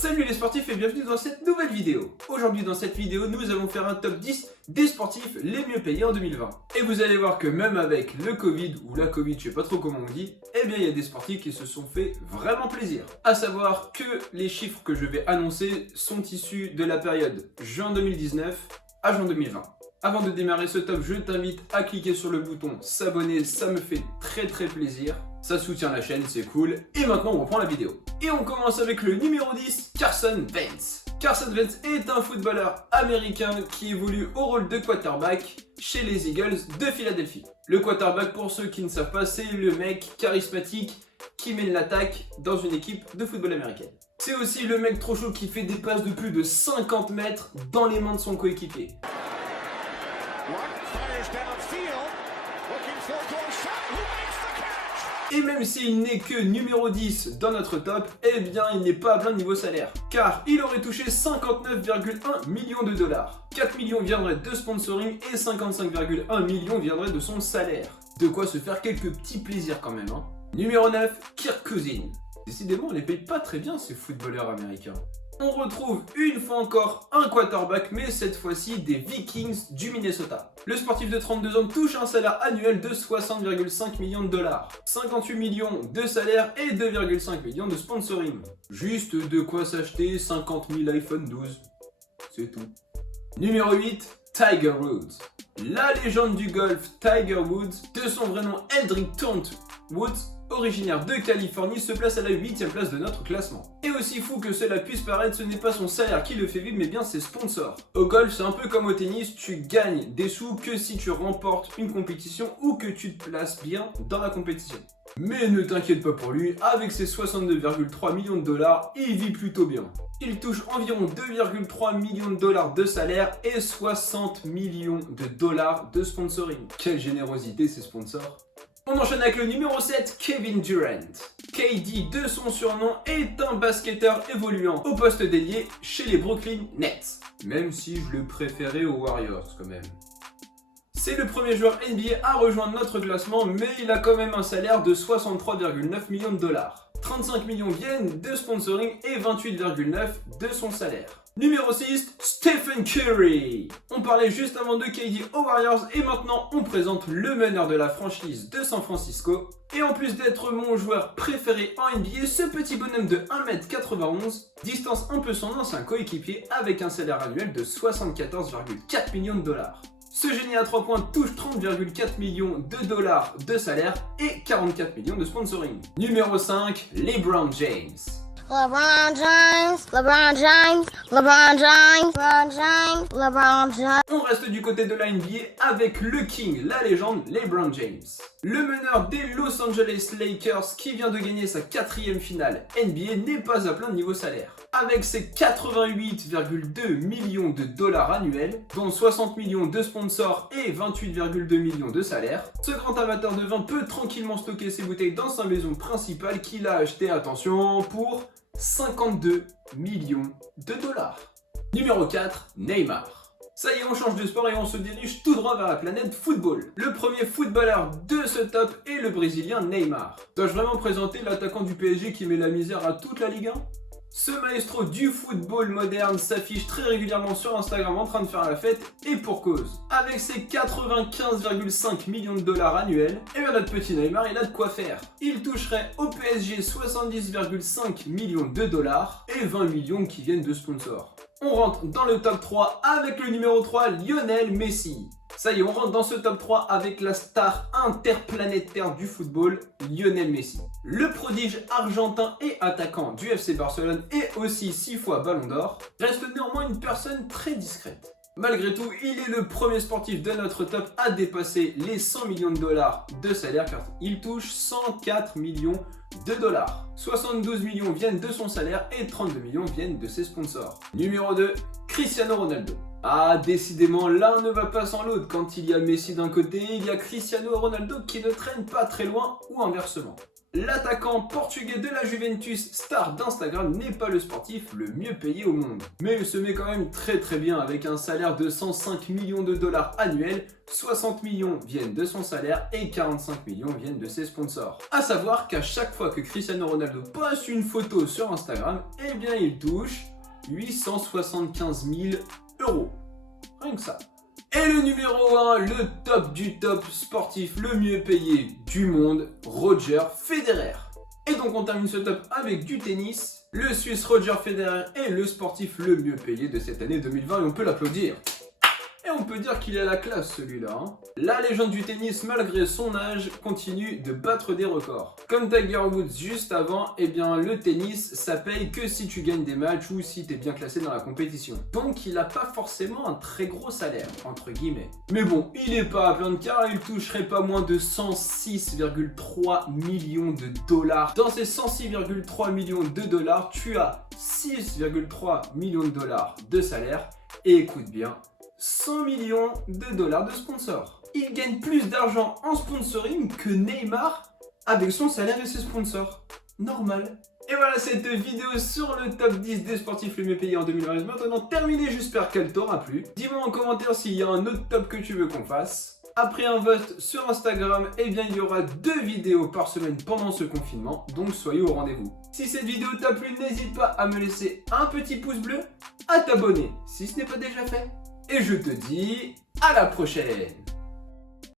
Salut les sportifs et bienvenue dans cette nouvelle vidéo. Aujourd'hui dans cette vidéo, nous allons faire un top 10 des sportifs les mieux payés en 2020. Et vous allez voir que même avec le Covid ou la Covid, je sais pas trop comment on dit, eh bien il y a des sportifs qui se sont fait vraiment plaisir. À savoir que les chiffres que je vais annoncer sont issus de la période juin 2019 à juin 2020. Avant de démarrer ce top, je t'invite à cliquer sur le bouton s'abonner, ça me fait très plaisir. Ça soutient la chaîne, c'est cool. Et maintenant, on reprend la vidéo. Et on commence avec le numéro 10, Carson Wentz. Carson Wentz est un footballeur américain qui évolue au rôle de quarterback chez les Eagles de Philadelphie. Le quarterback, pour ceux qui ne savent pas, c'est le mec charismatique qui mène l'attaque dans une équipe de football américaine. C'est aussi le mec trop chaud qui fait des passes de plus de 50 mètres dans les mains de son coéquipier. Et même s'il n'est que numéro 10 dans notre top, eh bien il n'est pas à plein niveau salaire. Car il aurait touché 59,1 millions de dollars. 4 millions viendraient de sponsoring et 55,1 millions viendraient de son salaire. De quoi se faire quelques petits plaisirs quand même. Numéro 9, Kirk Cousins. Décidément on les paye pas très bien ces footballeurs américains. On retrouve une fois encore un quarterback, mais cette fois-ci des Vikings du Minnesota. Le sportif de 32 ans touche un salaire annuel de 60,5 millions de dollars, 58 millions de salaire et 2,5 millions de sponsoring. Juste de quoi s'acheter 50 000 iPhone 12. C'est tout. Numéro 8, Tiger Woods. La légende du golf Tiger Woods, de son vrai nom Eldrick Thornt Woods, originaire de Californie, se place à la 8e place de notre classement. Et aussi fou que cela puisse paraître, ce n'est pas son salaire qui le fait vivre, mais bien ses sponsors. Au golf, c'est un peu comme au tennis, tu gagnes des sous que si tu remportes une compétition ou que tu te places bien dans la compétition. Mais ne t'inquiète pas pour lui, avec ses 62,3 millions de dollars, il vit plutôt bien. Il touche environ 2,3 millions de dollars de salaire et 60 millions de dollars de sponsoring. Quelle générosité ces sponsors! On enchaîne avec le numéro 7, Kevin Durant. KD de son surnom est un basketteur évoluant au poste d'ailier chez les Brooklyn Nets. Même si je le préférais aux Warriors quand même. C'est le premier joueur NBA à rejoindre notre classement, mais il a quand même un salaire de 63,9 millions de dollars. 35 millions viennent de sponsoring et 28,9 de son salaire. Numéro 6, Stephen Curry. On parlait juste avant de KD aux Warriors et maintenant on présente le meneur de la franchise de San Francisco. Et en plus d'être mon joueur préféré en NBA, ce petit bonhomme de 1m91 distance un peu son ancien coéquipier avec un salaire annuel de 74,4 millions de dollars. Ce génie à 3 points touche 30,4 millions de dollars de salaire et 44 millions de sponsoring. Numéro 5, LeBron James. LeBron James, LeBron James, LeBron James, LeBron James, LeBron James. On reste du côté de la NBA avec le King, la légende LeBron James. Le meneur des Los Angeles Lakers qui vient de gagner sa 4e finale NBA n'est pas à plein niveau salaire. Avec ses 88,2 millions de dollars annuels, dont 60 millions de sponsors et 28,2 millions de salaire, ce grand amateur de vin peut tranquillement stocker ses bouteilles dans sa maison principale qu'il a acheté, attention, pour 52 millions de dollars. Numéro 4, Neymar. Ça y est, on change de sport et on se dirige tout droit vers la planète football. Le premier footballeur de ce top est le Brésilien Neymar. Dois-je vraiment présenter l'attaquant du PSG qui met la misère à toute la Ligue 1 ? Ce maestro du football moderne s'affiche très régulièrement sur Instagram en train de faire la fête, et pour cause. Avec ses 95,5 millions de dollars annuels, et bien notre petit Neymar il a de quoi faire. Il toucherait au PSG 70,5 millions de dollars et 20 millions qui viennent de sponsors. On rentre dans le top 3 avec le numéro 3, Lionel Messi. Ça y est, on rentre dans ce top 3 avec la star interplanétaire du football, Lionel Messi. Le prodige argentin et attaquant du FC Barcelone et aussi 6 fois Ballon d'Or, reste néanmoins une personne très discrète. Malgré tout, il est le premier sportif de notre top à dépasser les 100 millions de dollars de salaire car il touche 104 millions de dollars. 72 millions viennent de son salaire et 32 millions viennent de ses sponsors. Numéro 2, Cristiano Ronaldo. Ah, décidément, l'un ne va pas sans l'autre. Quand il y a Messi d'un côté, il y a Cristiano Ronaldo qui ne traîne pas très loin ou inversement. L'attaquant portugais de la Juventus, star d'Instagram, n'est pas le sportif le mieux payé au monde. Mais il se met quand même très bien avec un salaire de 105 millions de dollars annuels, 60 millions viennent de son salaire et 45 millions viennent de ses sponsors. A savoir qu'à chaque fois que Cristiano Ronaldo poste une photo sur Instagram, eh bien il touche 875 000 euros. Rien que ça. Et le numéro 1, le top du top sportif le mieux payé du monde, Roger Federer. Et donc on termine ce top avec du tennis. Le Suisse Roger Federer est le sportif le mieux payé de cette année 2020 et on peut l'applaudir. Et on peut dire qu'il a la classe celui-là. La légende du tennis, malgré son âge, continue de battre des records. Comme Tiger Woods juste avant, eh bien le tennis, ça paye que si tu gagnes des matchs ou si tu es bien classé dans la compétition. Donc il n'a pas forcément un très gros salaire, entre guillemets. Mais bon, il n'est pas à plaindre car il toucherait pas moins de 106,3 millions de dollars. Dans ces 106,3 millions de dollars, tu as 6,3 millions de dollars de salaire. Et écoute bien, 100 millions de dollars de sponsors. Il gagne plus d'argent en sponsoring que Neymar avec son salaire et ses sponsors. Normal. Et voilà cette vidéo sur le top 10 des sportifs les mieux payés en 2020 est maintenant terminée. J'espère qu'elle t'aura plu. Dis-moi en commentaire s'il y a un autre top que tu veux qu'on fasse. Après un vote sur Instagram, eh bien il y aura 2 vidéos par semaine pendant ce confinement, donc soyez au rendez-vous. Si cette vidéo t'a plu, n'hésite pas à me laisser un petit pouce bleu, à t'abonner si ce n'est pas déjà fait. Et je te dis à la prochaine!